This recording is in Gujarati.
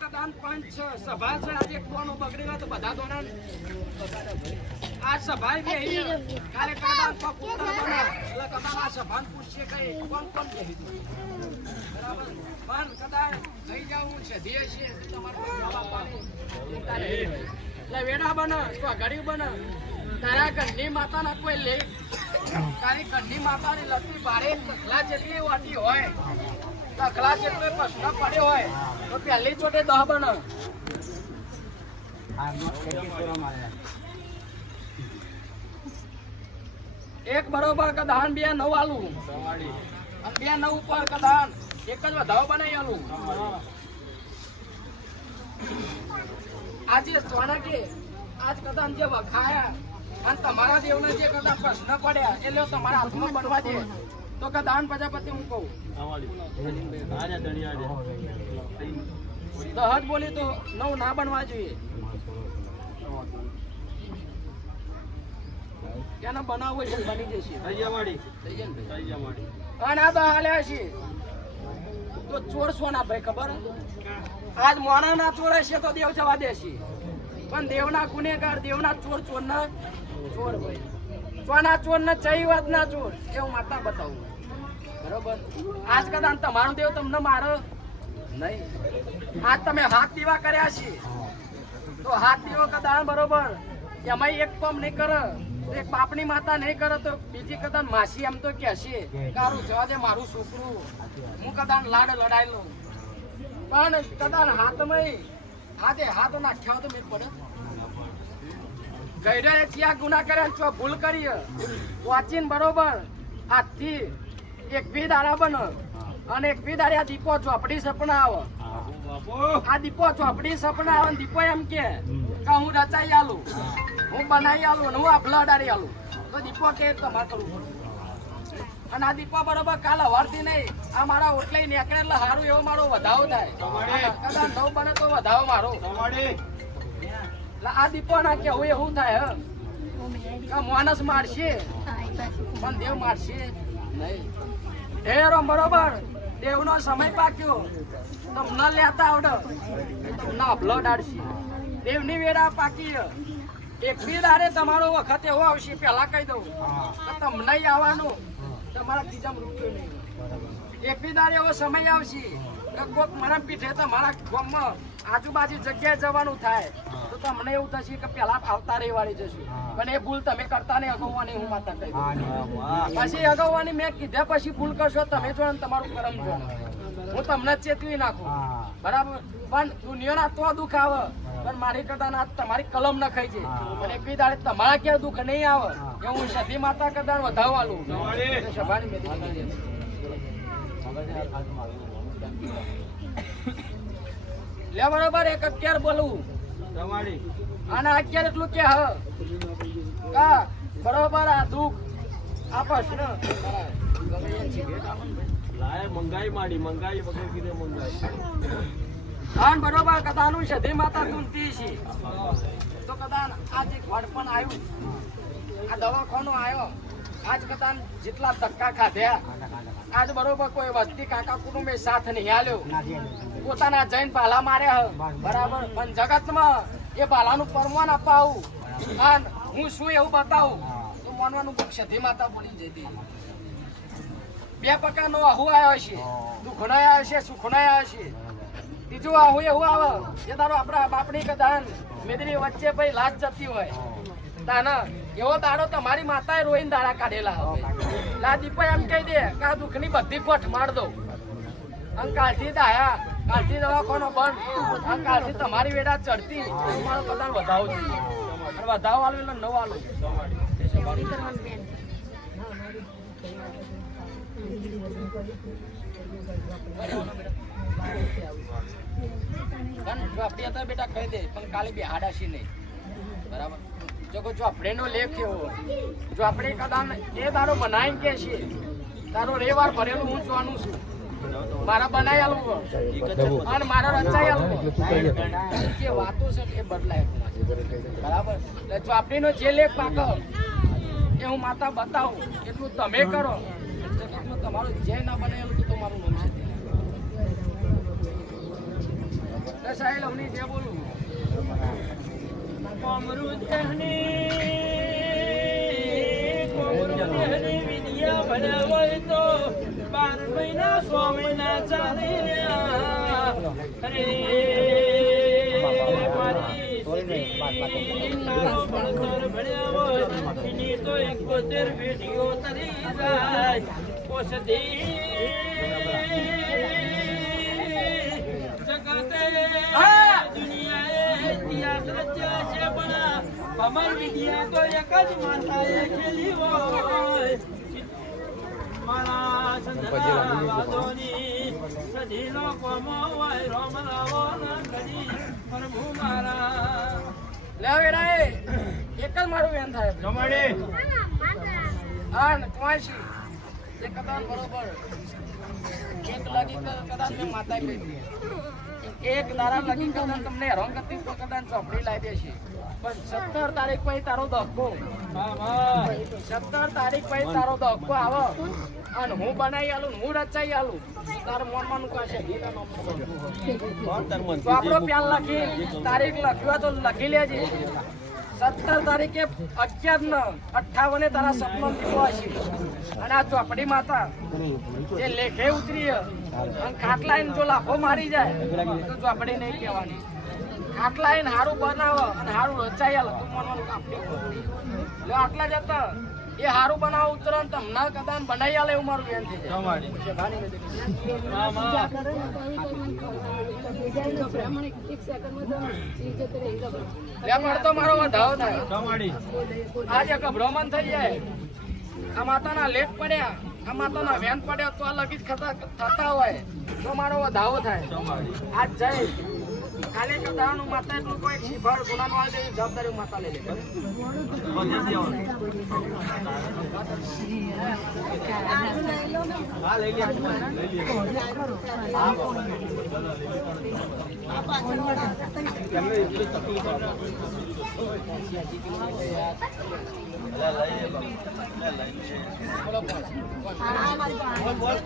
કદાન પંચ સભા છે આજે એક દોનો બગડેલો તો બધા દોના આ સભા બે કાલે કદાન પુત્ર બને એટલે કદાન આ સભા પૂછશે કઈ કોણ કોણ કહી દો બરાબર પણ કદાન થઈ જાવું છે ધીએ છે તમારે જવાબ આપવાની એટલે વેડા બને તો ગરીબ બને તારા ઘરની માતાના કોઈ લે તારી ઘરની માતાની લતી બારે કખલા જેટલી વાટી હોય કખલા જેટલો પ્રશ્ન પડ્યો હોય તો પહેલી ચોટે 10 બને એક બરોબર કદાન 2 9 આલું અને 2 9 ઉપર કદાન એક જ વધાવો બનાવી આલું આજે સોના કે આજ કદાન જે વખાયા અને તમારા દેવને જે કદાચ પ્રશ્ન પડ્યા એટલે તમારા હાથમાં બનવા દે તો કદાન પ્રજાપતિ હું કહું દહજ બોલી તો 9 ના બનવા જોઈએ એને બનાવવું છે બની જશે અને આ તો હાલ્યા છે તો ચોર સોના ભાઈ ખબર આજ મોણા ના ચોર હશે તો દેવ જવા દેશે પણ દેવના ગુનેગાર દેવના ચોર ચોર ના ચોર ભાઈ ચોના ચોર ને ચઈ વાત ના ચોર એવું માતા બતાવું બરોબર આજ કદાચ તમારો દેવ તમને મારો નહીં આજ તમે હાથ દીવા કર્યા છે તો હાથ દીવો કદાચ બરોબર એમાં એક પમ નહીં કરે એક બાપની માતા નહીં કરે તો બીજી કદાચ માસી એમ તો કહેશે કારું જવા દે મારું છોકરું હું કદાચ લાડ લડાઈ લઉં પણ કદાચ હાથમાં હાથે હાથ નાખ્યા તો મેં પડે ગઈડે ક્યાં ગુના કર્યા છો ભૂલ કરી વાંચીને બરોબર આજથી એક બી દાડા બને અને એક બી દાડે આ દીપો ચોપડી સપના આવે આ દીપો ચોપડી સપના આવે દીપો એમ કે હું રચાઈ આલું હું બનાવી આલું હું આ બ્લડારી આલું તો દીપો કે તમારે કરવું અને આ દીપો બરોબર કાલ હવારથી નહીં આ મારા ઓટલે નીકળે એટલે સારું એવો મારો વધાવો થાય કદાચ 9 બને તો વધાવો મારો આ દીપો ના કેવું એવું થાય માણસ મારશે પણ દેવ મારશે નહીં ઢેરો બરોબર દેવનો સમય પાક્યો તમને લેતા આવડે તમને બ્લડ આડશે દેવની વેડા પાકી એક બી દાડે તમારો વખત એવો આવશે પેલા કહી દઉં તમને આવવાનું તમારા ત્રીજા મૃત્યુ નહીં એક બી દાડે એવો સમય આવશે કોઈક મારા પીઠે તમારા ગામમાં આજુબાજુ જગ્યાએ જવાનું થાય તો તમને એવું થશે કે પેલા આવતા રહેવાળી જશું પણ એ ભૂલ તમે કરતા નહીં અગાઉવાની હું માતા કહી પછી અગાઉવાની મેં કીધા પછી ભૂલ કરશો તમે જો તમારું કરમ જો હું તમને ચેતવી નાખું બરાબર પણ દુનિયાના તો દુઃખ આવે પણ મારી કરતા તમારી કલમ ન ખાઈ છે અને એક બી દાડે તમારા ક્યાં દુઃખ નહીં આવે એ હું સતી માતા કરતા વધાવવાનું સભાની મેદી લે બરોબર એક 11 બોલવું અને 11 એટલું કે બરોબર આ દુઃખ આ પ્રશ્ન મંગાઈ વગર કીધે મંગાઈ બરોબર કદાનું સધી માતા તુલતી છે તો કદાન આજ એક વડપણ આવ્યું આ દવાખાનો આવ્યો આજ કદાન જેટલા ધક્કા ખાધ્યા આજ બરોબર કોઈ વસ્તી કાકા કુટુંબે સાથ નહીં આલ્યો પોતાના જૈન ભાલા માર્યા બરાબર પણ જગતમાં એ ભાલાનું પરમાન અપાવું અને હું શું એવું બતાવું તો માનવાનું બુક સધી માતા બોલી જતી 2 પ્રકારનો આહુ આવ્યો છે દુઃખનો આવ્યો છે સુખનો આવ્યો છે બીજું આહુ એવું આવે જે તારો આપણા બાપની કદાન મેદરી વચ્ચે ભાઈ લાજ જતી હોય તાના એવો દાડો તમારી માતાએ રોઈને દાડા કાઢેલા હવે લા દીપો એમ કહી દે કે આ દુઃખની બધી કોઠ માર દો અને કાલથી દાયા કાલથી દવાખાનો બંધ અને કાલથી તમારી વેડા ચડતી તમારો કદાચ વધાવો જોઈએ અને વધાવો આલું એટલે 9 આલું ચોપડી હતા બેટા કહી દે પણ કાલે બે હાડાશી નહીં બરાબર જો કોઈ ચોપડી નો લેખ એવો ચોપડી કદાચ એ તારો બનાવી કે છે તારો રેવાર ભરેલું હું જોવાનું છું મારા બનાવી આલું અને મારા રચાઈ આલું જે વાતો છે એ બદલાય બરાબર એટલે ચોપડી નો જે લેખ પાકો એ હું માતા બતાવું એટલું તમે કરો તમારું જે ના બનાવેલું તો તમારું નામ છે સાહેબ અમની જે બોલું કોમરું દેહની વિદ્યા ભણ્યા હોય તો 12 મહિના 6 મહિના ચાલી રહ્યા અરે મારી તારો ભણતર ભણ્યા હોય એની તો 71 પેઢીઓ તરી જાય પોષતી જગતે દુનિયાએ ઇતિહાસ રચ્યા છે પણ અમર વિદ્યા તો એક જ માતાએ ખેલી હોય મારા સંધના વાદોની સજીલો કોમો હોય રોમ રાવો ના કરી પ્રભુ મારા લે વેરાય એક જ મારું વેન થાય જમાડે હા કવાશી એક કદાચ બરોબર એક લાગી કદાચ મે માતા કહી એક દારા લગી કદાચ તમને હેરાન કરતી તો કદાચ ચોપડી લાવી દેશે પણ 17 તારીખ પછી તારો દખો 17 તારીખ પછી તારો દખો આવો અને હું બનાવી આલું હું રચાઈ આલું તાર મોનમાંનું કાશે તો આપણો પ્યાલ લખી તારીખ લખ્યો તો લખી લેજે 17 તારીખે 11/58 તારા સપનો દીવો હશે અને આ ચોપડી માતા જે લેખે ઉતરી અને ખાટલાઈને જો લાફો મારી જાય તો ચોપડી નહીં કહેવાની ખાટલાઈને હારું બનાવો અને હારું રચાઈ આલો તું મનવાનું કાપડી લો આટલા જતા એ હારું બનાવો ઉતરણ તમને કદાચ બનાવી આલે એવું મારું બેન થઈ જાય તો મારો વધાવો થાય આજે ભ્રમણ થઈ જાય આ માતાના લેખ પડ્યા આ માતાના વેન પડ્યા તો આ લગી થતા હોય તો મારો વધાવો થાય આજ જાય કાલે કદાનું માતા એટલું કોઈ શિફાળ ગુનાનો આ જેવી જવાબદારી માતા લઈ લે હા લઈ લે બોલો